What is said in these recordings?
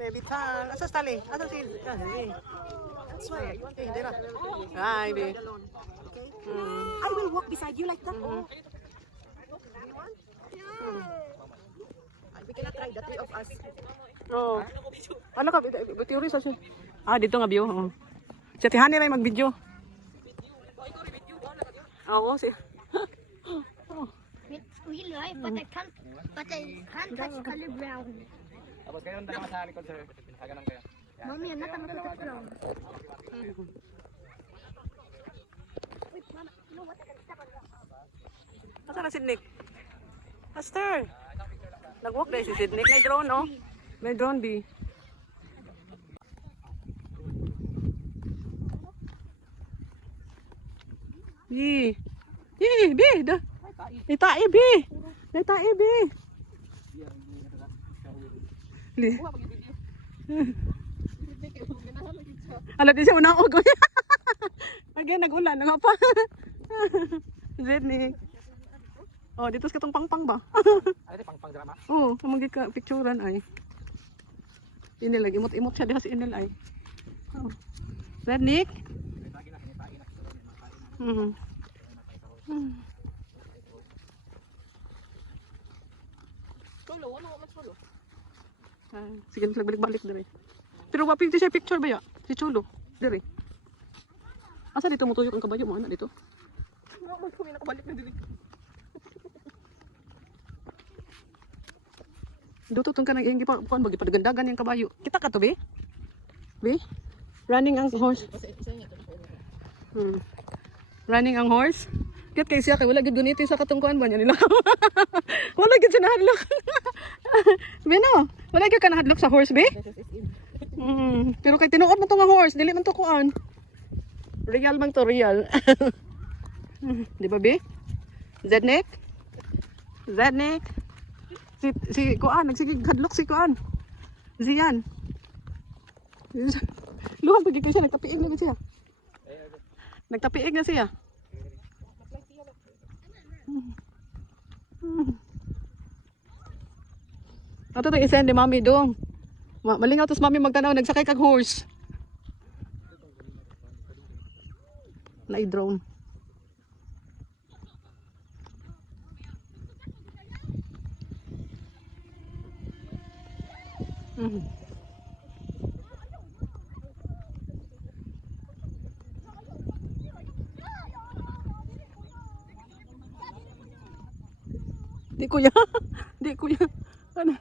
Baby tan. Asa tali? Asa si? That's why. Dira. Hi, baby. Okay. I will walk beside you like that. We cannot try the three of us. Oh. Ano ka? Theory sa siya. Dito nga view. Oh. Siya tihani rin mag-video. Oo, si. Real life, but I can't touch color brown. Tapos kayo dalawa sa likod, sir. Haganan kayo. Mommy, I'm not touch brown. Wait, Mama, you know what? I can step on that. Asa na si Nick? Master. Nag-walk dahil si Nick. May drone, oh. May drone, B. B. B. Itai, B. Itai, B. Li. Alam di siya unaog. Again, nag-ulan. Nga pa. Nick. Oh, dito sa katong pangpang ba? Ay, pang drama. Oo, kamagi ka picturean ay. Inil lagi imot-imot siya diha sa inil ay. Oh. Red Nick? Solo, ano mo solo? Sige, balik-balik diri. Pero waping siya picture ba ya? Si Chulo, diri. Asa dito mo tuyok ang kabayo mo ana dito? Ano mo kami nakabalik na dili. Dito tong kanang hindi pa kuan bagi padagandagan yung kabayo. Kita ka to, be? Be? Running ang horse. Running ang horse. Kit kay siya kay wala gid gunito sa katungkuan ba niya nila. Wala gid siya nahadlok. Be no, wala gid ka nahadlok sa horse, be? Pero kay tinuod man to nga horse, dili man to kuan. Real man to, real. Di ba, be? Zednik? Zednik? Si kuan, nagsigig hadlok si kuan. Zian. Luha pagiging siya, nagtapiig na siya. Nagtapiig na siya. Ato to isend ni mami dong. Malingaw tos mami magtanaw, nagsakay kag horse. Na drone. Di kuya. Di kuya. Ano?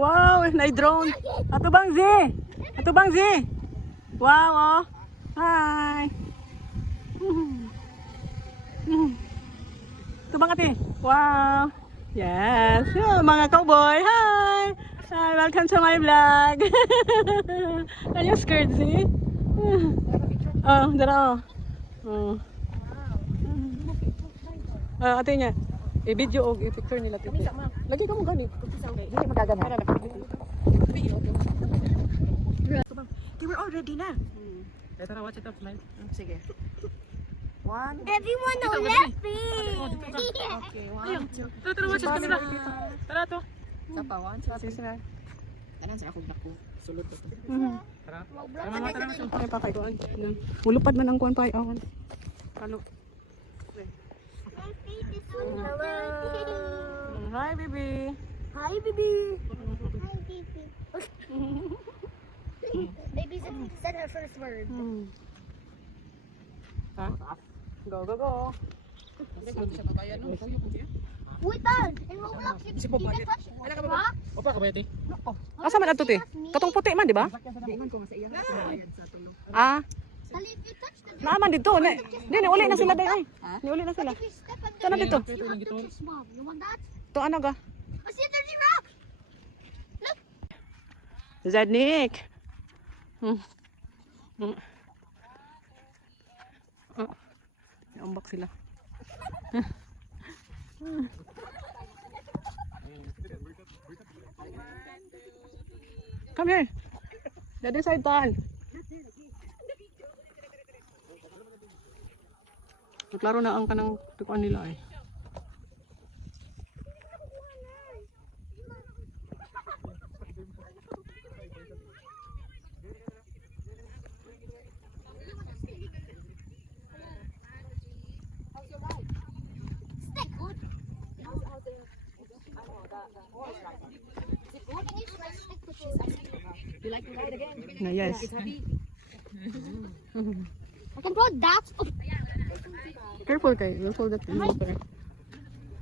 Wow, na-drone. Ato bang Z? Ato bang Z? Wow, oh. Hi. Ato bang ate? Wow. Yes. Oh, mga cowboy. Hi. Hi, welcome to my vlog. Are you scared, Z? Oh, dara. Oh. Ate niya. I-video o i-picture nila tito. Lagi ka mo ganit. Hindi magagana. They were all ready na. Tara, watch it up, smile. Sige. 1. Everyone on laughing. Okay, 1, 2. Tara, watch it kami na. Tara to. Isa pa, 1, 2, 3. Sige sila. Anan sa akong naku. Sulod to. Tara. Tara. Ay pa kay kuan. Mulupad man ang kuan pa awan. Halo. Hi, baby. Hi, baby. Hi, baby. Baby said her first word. Ha? Go, go, go. Wait, Dad. In Roblox, you can touch rock. Opa, kabayati. Asa man adto ti? Katong puti man, di ba? Di man ko nga sa iya. Bayad sa tulo. Ah, Dali, if you touch the Naaman dito. Di, uli na sila dahil. Uli na sila. if you step on the Sana dito. you want them to small. You want that? Ito ano ga? I see the giraffe. Zadnik. Ambak sila. Come here. The other side, Tal. Naglaro na ang kanang tukuan nila eh. I can use my stick to choose. You like to ride again? Na yes. It's happy. I can throw that. Oh. Careful kay. We'll hold that water.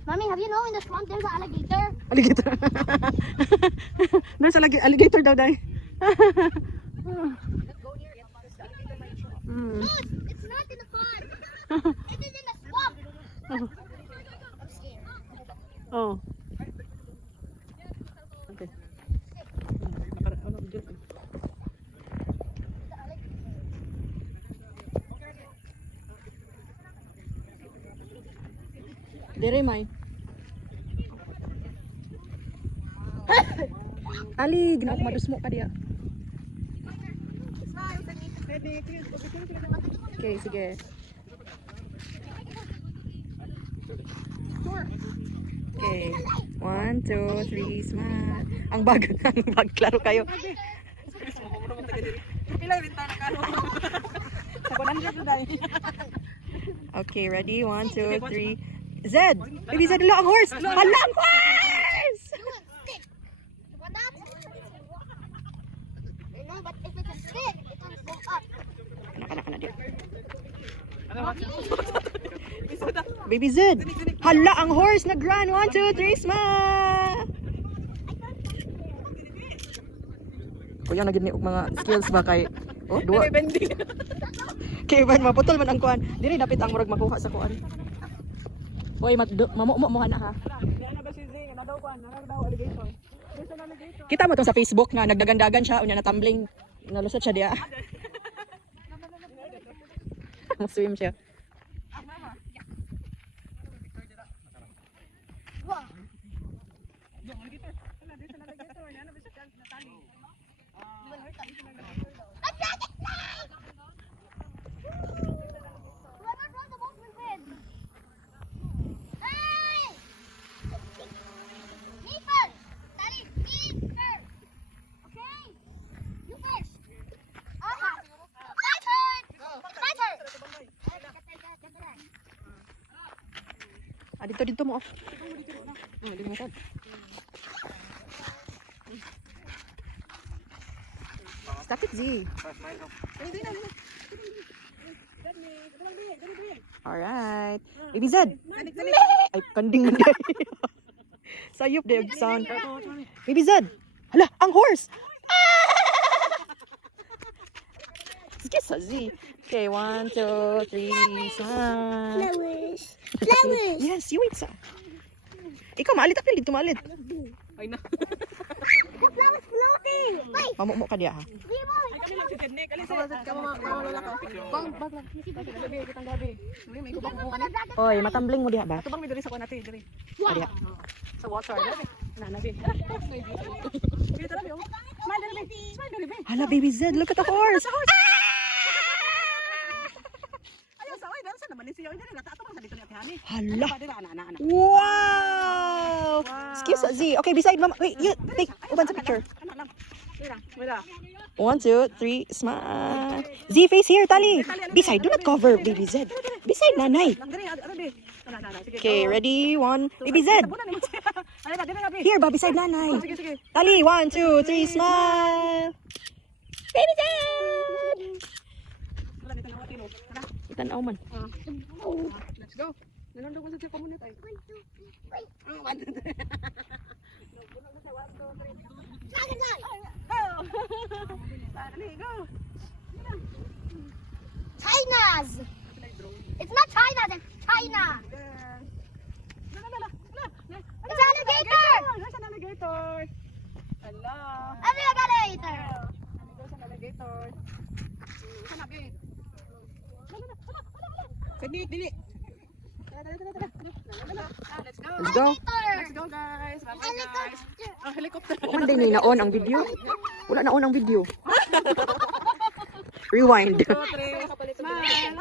Mommy, have you know in the swamp there's an alligator? Alligator. There's alligator daw dai. No, it's not in the pond. It is in the swamp. I'm scared. Oh. Okay. Dire may. Ali, ginawa madusmo ka diya. Okay, sige. Okay. 1, 2, 3, smile. Ang bag, klaro kayo. Okay, ready? 1, 2, 3. Zed! Baby Zed, hala ang horse! Hala ang horse! Stick. You want that? No, but if it's a stick, it can go up. Kana diya. Baby Zed! Hala ang horse! Nag-run! 1, 2, 3, smile! Kuya, naging og mga skills ba kay... Oh, duwa. Kay Ivan, maputol man ang kuan. Dili dapat ang murag makuha sa kuan. Hoy, mamumo mo na ha. Kita mo tong sa Facebook nga nagdagandagan siya unya na tumbling. Nalusot siya diya. Swim siya. Dito mo off. Stop it, Z. Alright. Baby Zed. Ay, kanding man day. Sayop day og sound. Baby Zed. Hala, ang horse. Sige sa Z. Okay, 1, 2, 3, smile. Flowers. Flowers. Yes, you wait sa. Ikaw maalit apil dito maalit. The flowers floating. Wait. Mamumo ka diya ha. Oy, matambling mo diha ba? Tubang mi diri sa kuan natin diri. Diha. Sa water. Na bi. Hala, Baby Zed, look at the horse. Ayaw sa oy, dansa naman ni siya. Diri nakaatong sa dito ni Ate Hani. Hala. Diri ana. Wow! Excuse Z. Okay, beside mama. Wait, you take uban sa picture. Ana lang. Mira. 1, 2, 3, smile. Z, face here, Tali. Beside, do not cover, Baby Zed. Beside, nanay. Lang diri, diri. Ana. Sige. Okay, ready? 1, Baby Zed. Tabunan ni mo siya. Ano ba, diri nga bi. Here ba, beside nanay. Sige. Tali, 1, 2, 3, smile. Baby Zed! Wala ni tanawa tino. Ana. Itanaw man. Let's go. Nanondog mo sa siya pamunit ay. Dragon fly. Go. Dali, go. China's. It's not China's, it's China. It's alligator. There's an alligator. Hello. Ano yung alligator? There's an alligator. Hanabi. Dili, dili. Let's go. Let's go. Let's go, guys. Bye, guys. Ang helicopter. Man, din na on ang video. Wala na on ang video. Rewind. Smile.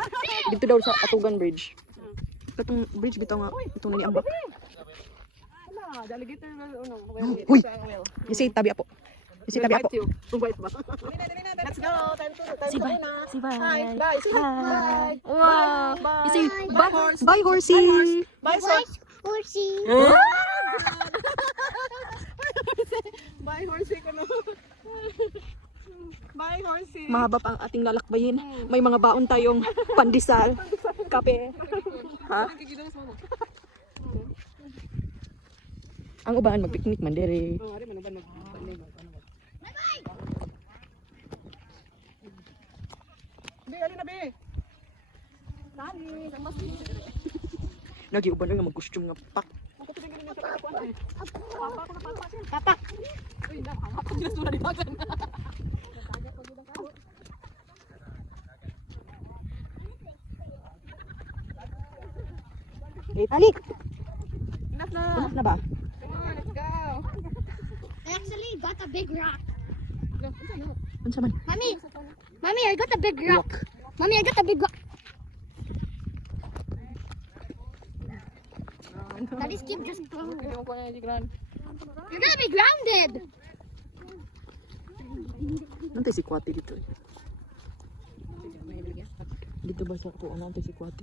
Dito daw sa Atugan Bridge. Katong bridge bitaw nga itong naniambak. Wala, the alligator will, Uy! Kasi tabi apo. Kasi tabi apo. Bite ba? Let's go. Time to na. Si bye. Hi. Bye. See you. Bye. Wow. Bye. You say Bye, horse. bye horsey. Bye, horse. Horsey. Bye, horsey ko no. Bye, horsey. Mahaba pa ang ating lalakbayin. May mga baon tayong pandesal, kape. Ha? Ang ubahan magpiknik man dere. Oh, ari man ba nagpanay ba? Be, ali na be. Nani, kamas. Lagi uban nga mag-costume nga pak. Papa. Uy, na, ako ginasura di bagan. Alik. Enough na. Enough na ba? Come on, let's go. I actually got a big rock. Unsa man? Mommy, I got a big rock. Mommy, I got a big rock. Daddy Skip just threw. Hindi mo ko na di gran. You're gonna be grounded. Nantay si Kwati dito. Dito ba sa ko nantay si Kwati?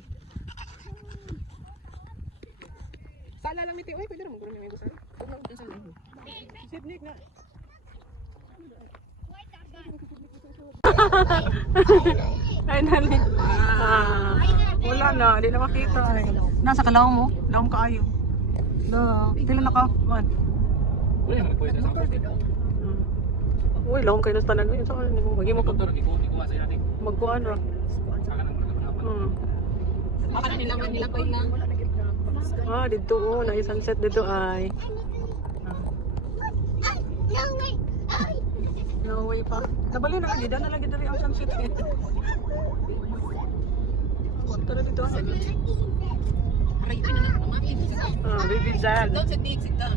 Sala lang miti. Uy, pwede naman guro may gusto. Sipnik na. Ay nali. Wala na, di na makita. Nasa kalaw mo? Lawom kaayo. Pila na ka? Man. Wala naman pwede sa ako. Uy, lawom kayo na tanan. Sa kanan mo. Magi mo ko. Motor, ikuha sa natin. Magkuhan ra. Saka nang mga Baka na nila pa lang. Ah, dito oh. Na sunset dito ay. No, wait. Ay. No way pa. Nabali na lagi. Na lagi dali ang sunset eh. Tara dito. Aray, ito na naman. Ah, baby Zal. Don't sit down, sit down.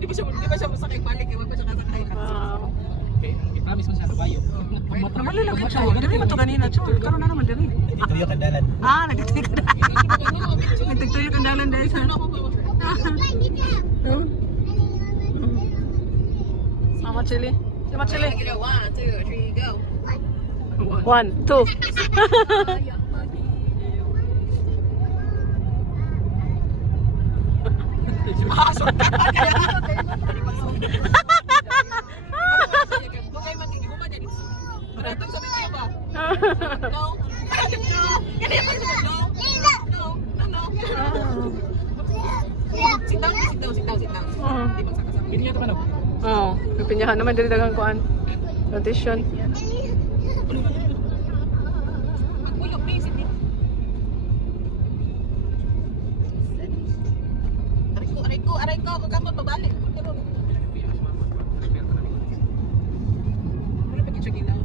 Di ba siya masakay balik? Ewan ko siya kasakay. Wow. Okay, i-promise ko siya sa bayo. Nabali lang ito. Dali mo ito kanina. Chul, karoon na naman dali. Ituyo ka dalan. Ah, nagtituyo ka dalan. Nagtituyo ka dalan dahil sa... Sama chili. Sama chili. 1, 2, 3, go. 1, 2. Okay, magiging dyan. Maratag sa video ba? No. No. Kaya pa siya. No. No. No. No. Sit down, sit down, sit down, sit down. Di bang sakasama. Hindi niya ito ano? Oo. Pipinyahan naman dali dagang kuan. Audition. Magulog, please. Aray ko. Huwag kang mababalik. Pero pag-check in lang.